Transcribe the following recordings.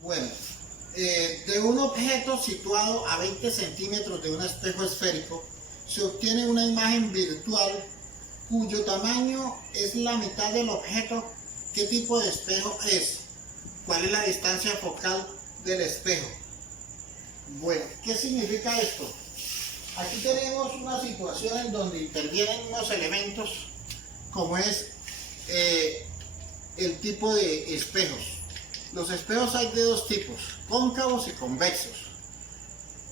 Bueno, de un objeto situado a 20 centímetros de un espejo esférico, se obtiene una imagen virtual cuyo tamaño es la mitad del objeto. ¿Qué tipo de espejo es? ¿Cuál es la distancia focal del espejo? Bueno, ¿qué significa esto? Aquí tenemos una situación en donde intervienen unos elementos como es el tipo de espejos. Los espejos hay de dos tipos, cóncavos y convexos.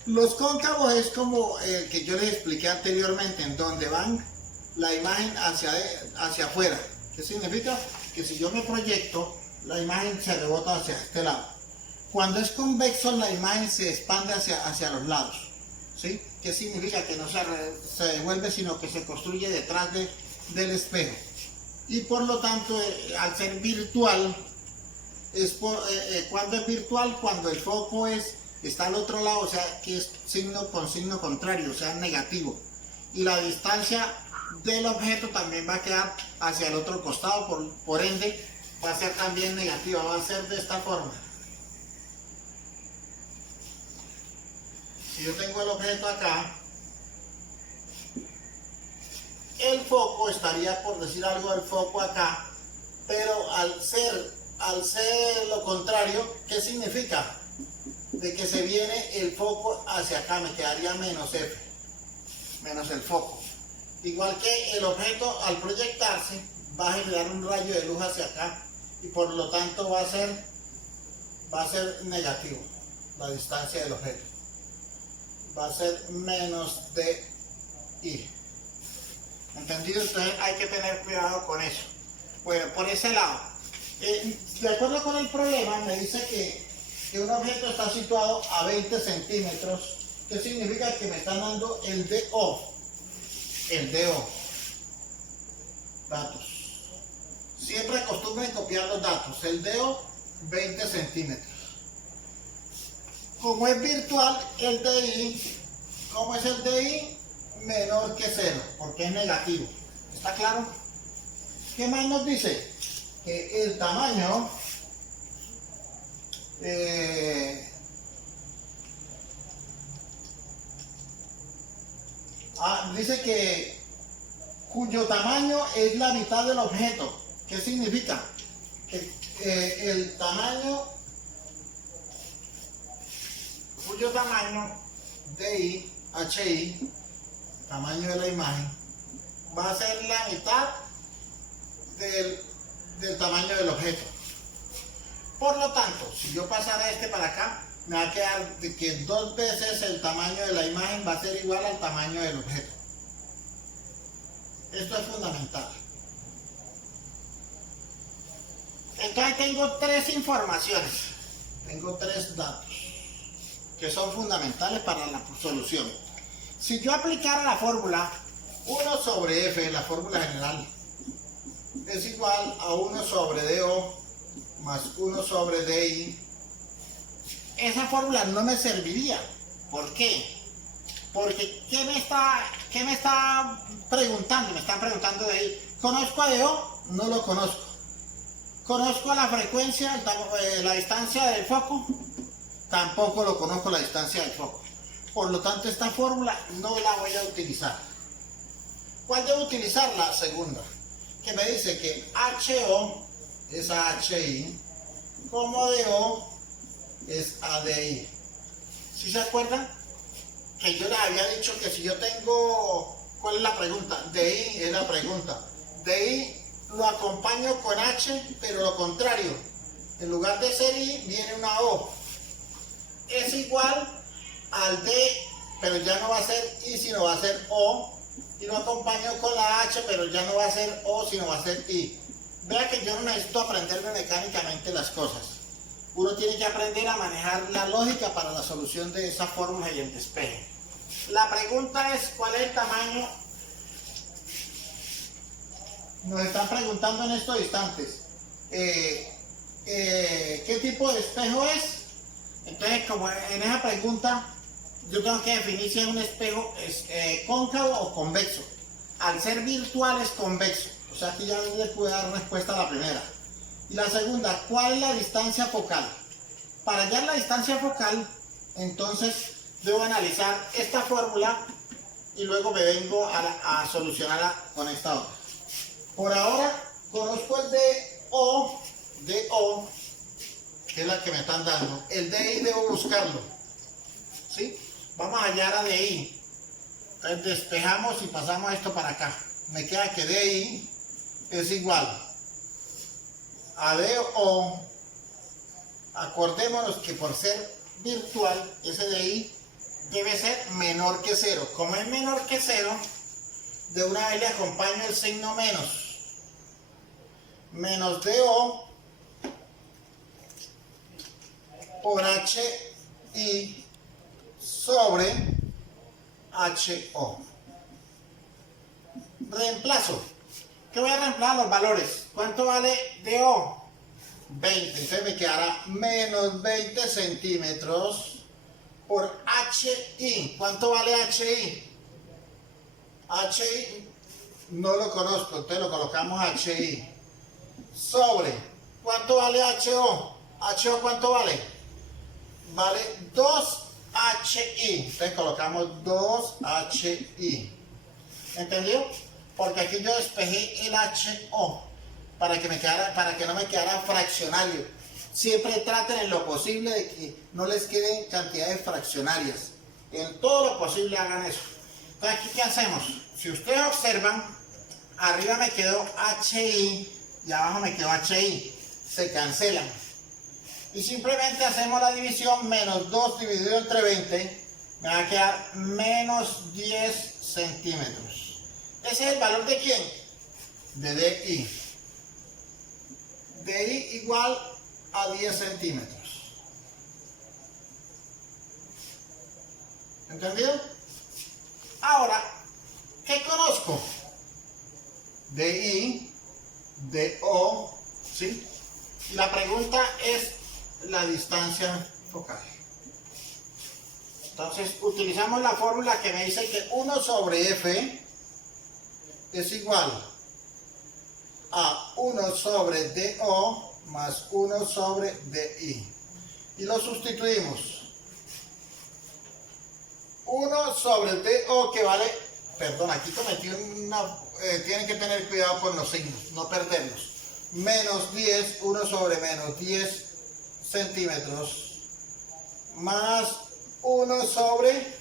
Los cóncavos es como el que yo les expliqué anteriormente, en donde van la imagen hacia afuera. ¿Qué significa? Que si yo me proyecto, la imagen se rebota hacia este lado. Cuando es convexo, la imagen se expande hacia los lados. ¿Sí? ¿Qué significa? Que no se devuelve, sino que se construye detrás del espejo. Y por lo tanto, al ser virtual, cuando es virtual, cuando el foco está al otro lado, o sea, que es signo con signo contrario, o sea, negativo. Y la distancia del objeto también va a quedar hacia el otro costado, por ende, va a ser también negativa, va a ser de esta forma. Si yo tengo el objeto acá, el foco estaría, por decir algo, el foco acá, pero al ser lo contrario, ¿qué significa? De que se viene el foco hacia acá, me quedaría menos F, menos el foco. Igual que el objeto al proyectarse va a generar un rayo de luz hacia acá y por lo tanto va a ser negativo la distancia del objeto. Va a ser menos DI. ¿Entendido? Entonces hay que tener cuidado con eso. Bueno, por ese lado. De acuerdo con el problema, me dice que un objeto está situado a 20 centímetros. ¿Qué significa? Que me están dando el DO. El DO. Datos. Siempre acostumbren copiar los datos. El DO, 20 centímetros. Como es virtual, el DI, ¿cómo es el DI? Menor que 0, porque es negativo. ¿Está claro? ¿Qué más nos dice? Que el tamaño dice que cuyo tamaño es la mitad del objeto. ¿Qué significa? Que el tamaño, cuyo tamaño DI, HI, tamaño de la imagen, va a ser la mitad del tamaño del objeto. Por lo tanto, si yo pasara este para acá, me va a quedar de que 2 veces el tamaño de la imagen va a ser igual al tamaño del objeto. Esto es fundamental. Entonces tengo 3 informaciones, tengo 3 datos que son fundamentales para la solución. Si yo aplicara la fórmula 1 sobre F, la fórmula general, es igual a 1 sobre DO más 1 sobre DI, esa fórmula no me serviría. ¿Por qué? Porque ¿qué me está preguntando? Me están preguntando de ahí. ¿Conozco a DO? No lo conozco. ¿Conozco la frecuencia, la distancia del foco? Tampoco lo conozco, la distancia del foco. Por lo tanto, esta fórmula no la voy a utilizar. ¿Cuál debo utilizar? La segunda, que me dice que HO es a HI, como DO es a DI. ¿Sí se acuerdan? Que yo les había dicho que si yo tengo, ¿cuál es la pregunta? DI es la pregunta. DI lo acompaño con H, pero lo contrario. En lugar de ser I, viene una O. Es igual al D, pero ya no va a ser I, sino va a ser O. Y lo acompaño con la H, pero ya no va a ser O, sino va a ser I. Vea que yo no necesito aprenderme mecánicamente las cosas. Uno tiene que aprender a manejar la lógica para la solución de esa fórmula y el despeje. La pregunta es, ¿cuál es el tamaño? Nos están preguntando en estos instantes, ¿qué tipo de espejo es? Entonces, como en esa pregunta, yo tengo que definir si es un espejo cóncavo o convexo. Al ser virtual es convexo. O sea, aquí ya le puedo dar respuesta a la primera. Y la segunda, ¿cuál es la distancia focal? Para hallar la distancia focal, entonces debo analizar esta fórmula y luego me vengo a solucionarla con esta otra. Por ahora conozco el DO, que es la que me están dando. El DI debo buscarlo, ¿sí? Vamos a hallar a DI. Entonces despejamos y pasamos esto para acá. Me queda que DI es igual a DO. Acordémonos que por ser virtual, ese DI debe ser menor que 0. Como es menor que 0, de una vez le acompaño el signo menos. Menos DO por HI sobre HO. Reemplazo. ¿Qué voy a reemplazar? Los valores. ¿Cuánto vale DO? 20. Entonces me quedará menos 20 centímetros por HI. ¿Cuánto vale HI? HI no lo conozco, entonces lo colocamos HI. Sobre, ¿cuánto vale HO? ¿HO cuánto vale? Vale 2HI. Entonces colocamos 2HI. ¿Entendido? Porque aquí yo despejé el HO para que no me quedara fraccionario. Siempre traten en lo posible de que no les queden cantidades fraccionarias. En todo lo posible hagan eso. Entonces aquí, ¿qué hacemos? Si ustedes observan, arriba me quedó HI y abajo me quedó HI. Se cancelan. Y simplemente hacemos la división. Menos 2 dividido entre 20 me va a quedar menos 10 centímetros. ¿Ese es el valor de quién? De DI. DI igual a 10 centímetros. ¿Entendido? Ahora, ¿qué conozco? DI, DO, ¿sí? Y la pregunta es la distancia focal. Entonces, utilizamos la fórmula que me dice que 1 sobre F es igual a 1 sobre DO más 1 sobre DI. Y lo sustituimos. 1 sobre DO que vale, perdón, aquí cometí tienen que tener cuidado con los signos, no perderlos. Menos 10, 1 sobre menos 10 centímetros, más 1 sobre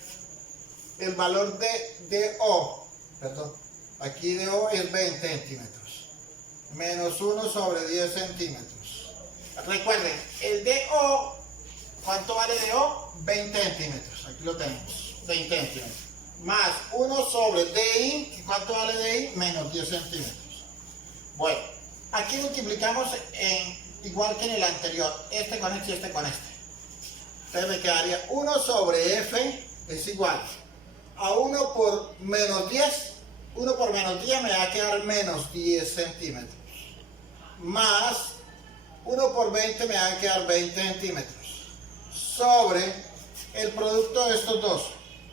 el valor de DO, perdón, aquí DO es 20 centímetros, menos 1 sobre 10 centímetros. Recuerden, el DO, ¿cuánto vale DO? 20 centímetros, aquí lo tenemos, 20 centímetros. Más 1 sobre DI, ¿cuánto vale DI? Menos 10 centímetros. Bueno, aquí multiplicamos igual que en el anterior, este con este y este con este. Entonces me quedaría 1 sobre F es igual a 1 por menos 10. 1 por menos 10 me va a quedar menos 10 centímetros. Más 1 por 20 me va a quedar 20 centímetros. Sobre el producto de estos dos.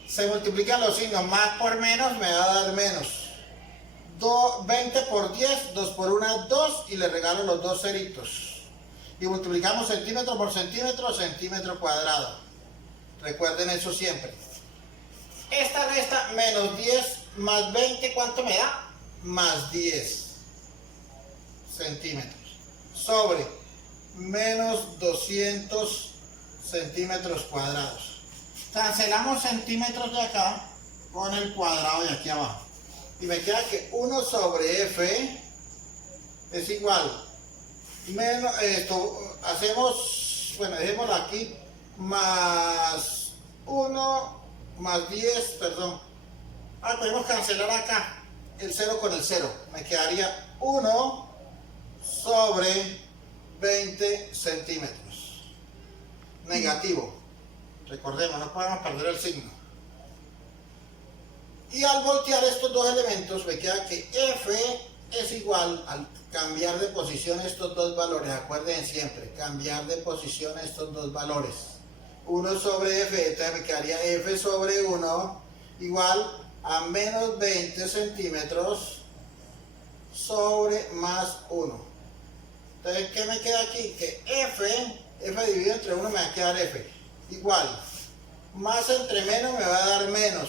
Se multiplican los signos, más por menos me va a dar menos. 20 por 10, 2 por 1, 2 y le regalo los dos ceritos. Y multiplicamos centímetro por centímetro, centímetro cuadrado. Recuerden eso siempre. Esta resta menos 10 más 20, ¿cuánto me da? Más 10 centímetros. Sobre menos 200 centímetros cuadrados. Cancelamos centímetros de acá con el cuadrado de aquí abajo. Y me queda que 1 sobre F es igual. Menos, hacemos, bueno, dejémoslo aquí, más 1, más 10, perdón. Podemos cancelar acá el 0 con el 0. Me quedaría 1 sobre 20 centímetros. Negativo. Recordemos, no podemos perder el signo. Y al voltear estos dos elementos, me queda que F es igual, al cambiar de posición estos dos valores, acuerden siempre, cambiar de posición estos dos valores. 1 sobre F, entonces me quedaría F sobre 1 igual a menos 20 centímetros sobre más 1. Entonces, ¿qué me queda aquí? Que F F dividido entre 1 me va a quedar F. Igual, más entre menos me va a dar menos.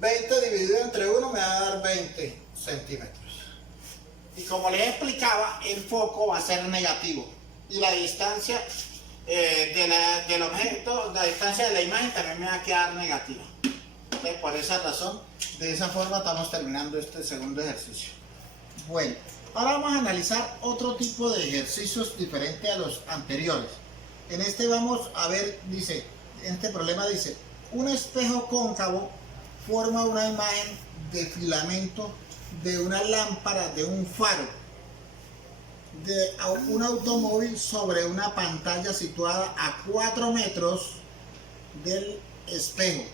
20 dividido entre 1 me va a dar 20 centímetros. Y como les explicaba, el foco va a ser negativo. Y la distancia del objeto, la distancia de la imagen también me va a quedar negativa. Entonces, por esa razón, de esa forma estamos terminando este segundo ejercicio. Bueno, ahora vamos a analizar otro tipo de ejercicios diferente a los anteriores. En este vamos a ver, dice, en este problema dice, un espejo cóncavo forma una imagen de filamento de una lámpara de un faro de un automóvil sobre una pantalla situada a 4 metros del espejo.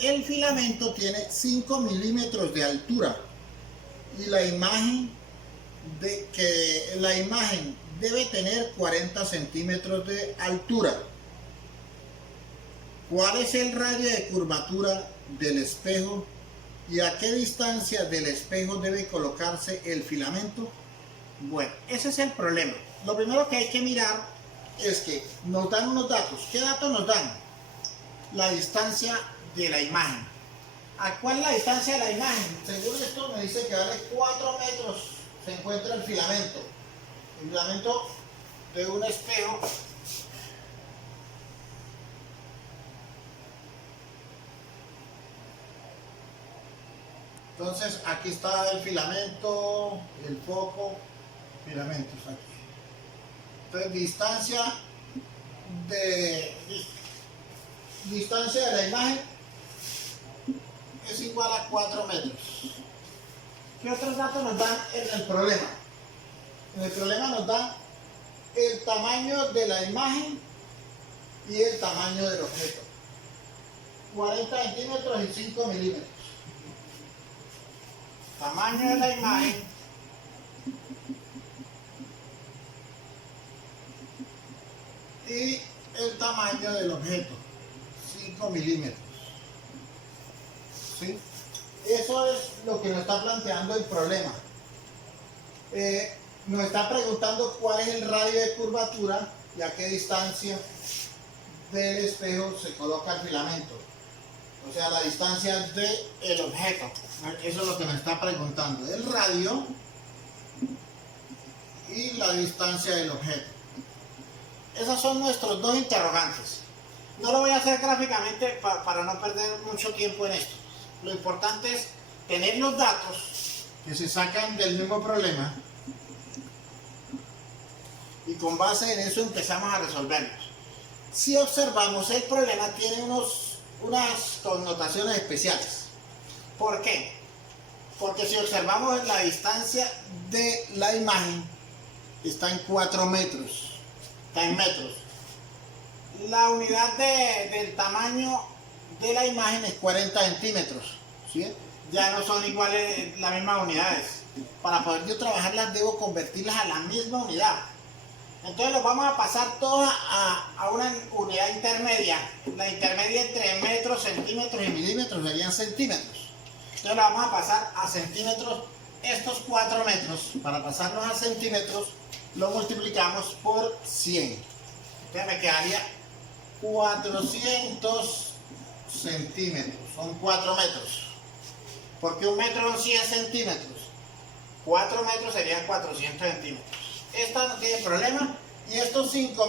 El filamento tiene 5 milímetros de altura y la imagen debe tener 40 centímetros de altura. ¿Cuál es el radio de curvatura del espejo y a qué distancia del espejo debe colocarse el filamento? Bueno, ese es el problema. Lo primero que hay que mirar es que nos dan unos datos. ¿Qué datos nos dan? La distancia de la imagen. ¿A cuál es la distancia de la imagen? Según esto me dice que vale 4 metros se encuentra el filamento. El filamento de un espejo entonces aquí está el filamento, el foco, filamentos aquí. Entonces distancia de la imagen es igual a 4 metros. ¿Qué otros datos nos dan en el problema? En el problema nos da el tamaño de la imagen y el tamaño del objeto. 40 centímetros y 5 milímetros. Tamaño de la imagen y el tamaño del objeto, 5 milímetros. ¿Sí? Eso es lo que nos está planteando el problema. Nos está preguntando cuál es el radio de curvatura y a qué distancia del espejo se coloca el filamento. O sea, la distancia del objeto. Eso es lo que nos está preguntando. El radio y la distancia del objeto. Esos son nuestros dos interrogantes. No lo voy a hacer gráficamente para no perder mucho tiempo en esto. Lo importante es tener los datos que se sacan del mismo problema y con base en eso empezamos a resolverlos. Si observamos, el problema tiene unas connotaciones especiales. ¿Por qué? Porque si observamos la distancia de la imagen está en 4 metros, está en metros. La unidad del tamaño de la imagen es 40 centímetros, ¿sí? Ya no son iguales las mismas unidades. Para poder yo trabajarlas debo convertirlas a la misma unidad. Entonces los vamos a pasar todos a una unidad intermedia. La intermedia entre metros, centímetros y milímetros serían centímetros. Entonces la vamos a pasar a centímetros. Estos 4 metros, para pasarlos a centímetros, lo multiplicamos por 100. Entonces me quedaría 400 centímetros. Son 4 metros. Porque un metro son 100 centímetros. 4 metros serían 400 centímetros. Esta no tiene problema. Y estos 5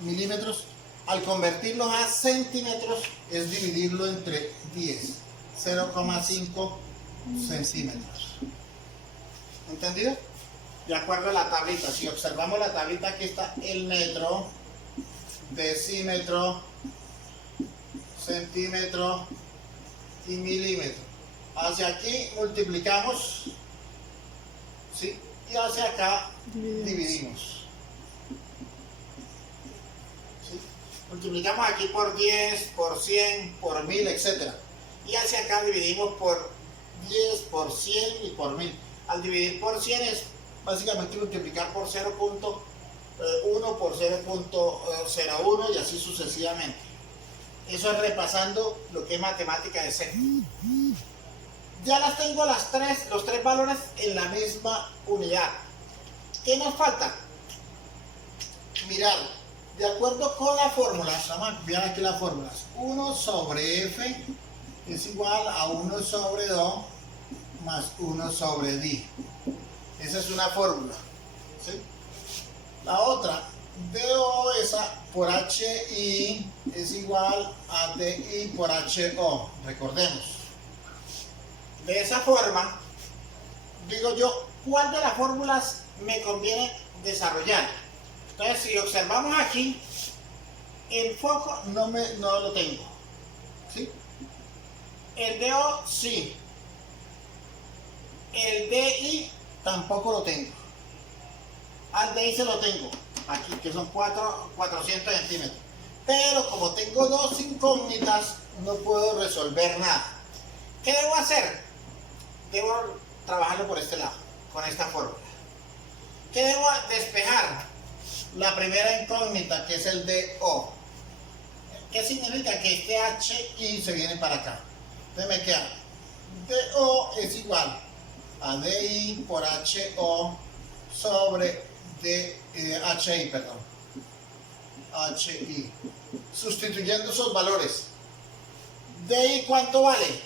milímetros, al convertirlos a centímetros, es dividirlo entre 10. 0,5 centímetros. ¿Entendido? De acuerdo a la tablita. Si observamos la tablita, aquí está el metro, decímetro, centímetro y milímetro. Hacia aquí multiplicamos, ¿sí? Y hacia acá dividimos. ¿Sí? Multiplicamos aquí por 10, por 100, por 1000, etc. Y hacia acá dividimos por 10, por 100 y por 1000. Al dividir por 100 es básicamente multiplicar por 0.1 por 0.01 y así sucesivamente. Eso es repasando lo que es matemática de C. Ya las tengo los tres valores en la misma unidad. ¿Qué nos falta? mirar, de acuerdo con la fórmula, vamos a ver aquí las fórmulas. 1 sobre f es igual a 1 sobre 2 más 1 sobre d. Esa es una fórmula, ¿sí? La otra, DO esa por HI es igual a DI por HO, recordemos. De esa forma, digo yo, ¿cuál de las fórmulas me conviene desarrollar? Entonces, si observamos aquí, el foco no lo tengo, ¿sí? El DO sí. El DI tampoco lo tengo. Al DI se lo tengo, aquí que son 400 centímetros. Pero como tengo dos incógnitas, no puedo resolver nada. ¿Qué debo hacer? Debo trabajarlo por este lado, con esta fórmula. ¿Qué debo despejar? La primera incógnita, que es el DO. ¿Qué significa? Que este HI se viene para acá. Entonces me queda DO es igual a DI por HO sobre HI, perdón. HI. Sustituyendo esos valores. DI, ¿cuánto vale?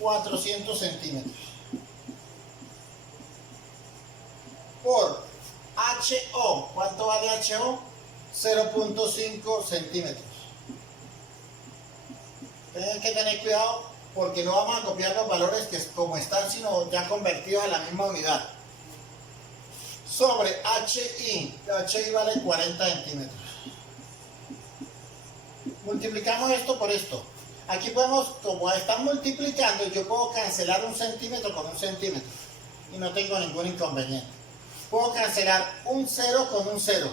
400 centímetros. Por HO, ¿cuánto vale HO? 0.5 centímetros. Tienen que tener cuidado porque no vamos a copiar los valores que como están, sino ya convertidos a la misma unidad. Sobre HI, HI vale 40 centímetros. Multiplicamos esto por esto. Aquí podemos, como están multiplicando, yo puedo cancelar un centímetro con un centímetro y no tengo ningún inconveniente. Puedo cancelar un 0 con un 0,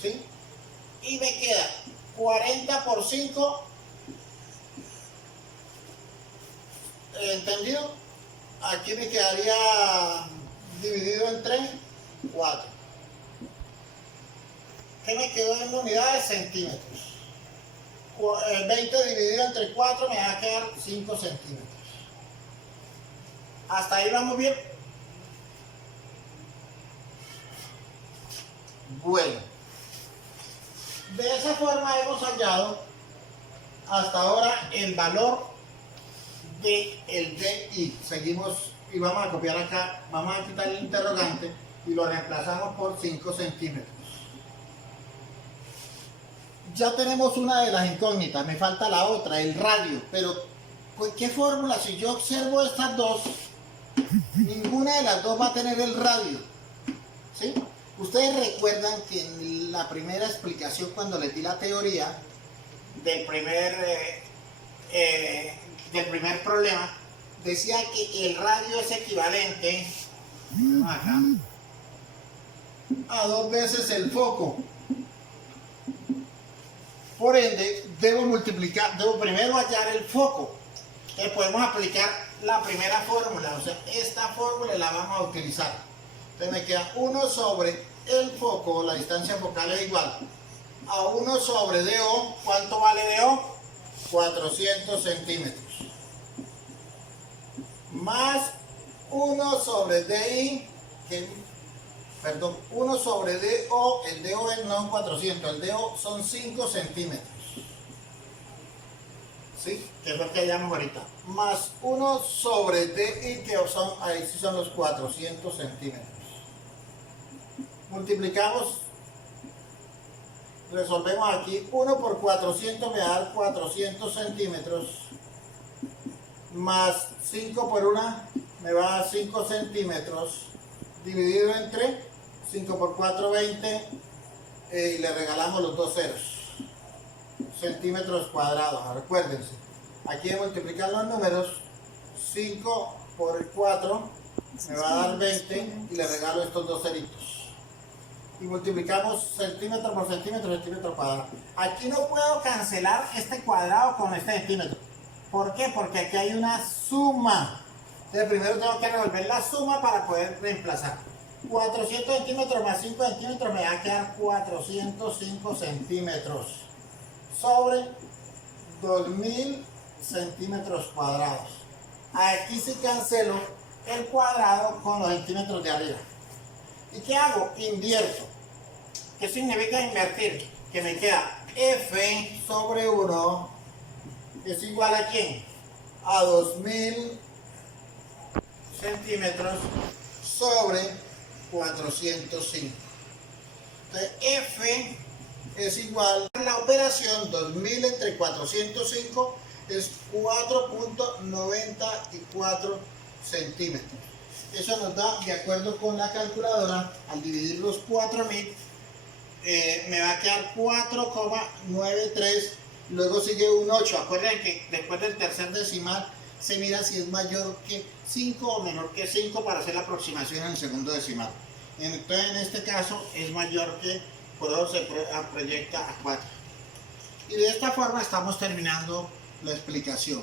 ¿sí? Y me queda 40 por 5, ¿entendido? Aquí me quedaría dividido entre 4. ¿Qué me quedó en unidades? Centímetros. 20 dividido entre 4 me va a quedar 5 centímetros. ¿Hasta ahí vamos bien? Bueno, de esa forma hemos hallado hasta ahora el valor del DI. Seguimos y vamos a copiar acá, vamos a quitar el interrogante y lo reemplazamos por 5 centímetros. Ya tenemos una de las incógnitas, me falta la otra, el radio, pero ¿qué fórmula? Si yo observo estas dos, ninguna de las dos va a tener el radio, ¿sí? Ustedes recuerdan que en la primera explicación, cuando les di la teoría del primer problema, decía que el radio es equivalente acá, a 2 veces el foco. Por ende, debo primero hallar el foco. Entonces podemos aplicar la primera fórmula, o sea, esta fórmula la vamos a utilizar. Entonces me queda 1 sobre el foco, la distancia focal es igual a 1 sobre DO. ¿Cuánto vale DO? 400 centímetros. Más 1 sobre DI, perdón, 1 sobre DO, el DO es no 400, el DO son 5 centímetros. ¿Sí? Que es lo que hallamos ahorita. Más 1 sobre DI, que son, ahí sí son los 400 centímetros. Multiplicamos, resolvemos aquí, 1 por 400 me da 400 centímetros, más 5 por 1 me va a dar 5 centímetros, dividido entre 5 por 4, 20, y le regalamos los dos ceros, centímetros cuadrados. Recuérdense, aquí de multiplicar los números, 5 por 4 me va a dar 20 y le regalo estos dos ceritos. Y multiplicamos centímetro por centímetro, centímetro cuadrado. Aquí no puedo cancelar este cuadrado con este centímetro. ¿Por qué? Porque aquí hay una suma. Entonces primero tengo que resolver la suma para poder reemplazar. 400 centímetros más 5 centímetros me va a quedar 405 centímetros sobre 2000 centímetros cuadrados. Aquí sí cancelo el cuadrado con los centímetros de arriba. ¿Y qué hago? Invierto. ¿Qué significa invertir? Que me queda F sobre 1 es igual a ¿quién? A 2000 centímetros sobre 405. Entonces F es igual a la operación 2000 entre 405 es 4.94 centímetros. Eso nos da, de acuerdo con la calculadora, al dividir los 4000, me va a quedar 4,93. Luego sigue un 8. Acuérdense que después del tercer decimal se mira si es mayor que 5 o menor que 5 para hacer la aproximación en el segundo decimal. Entonces en este caso es mayor que, por eso se proyecta a 4. Y de esta forma estamos terminando la explicación.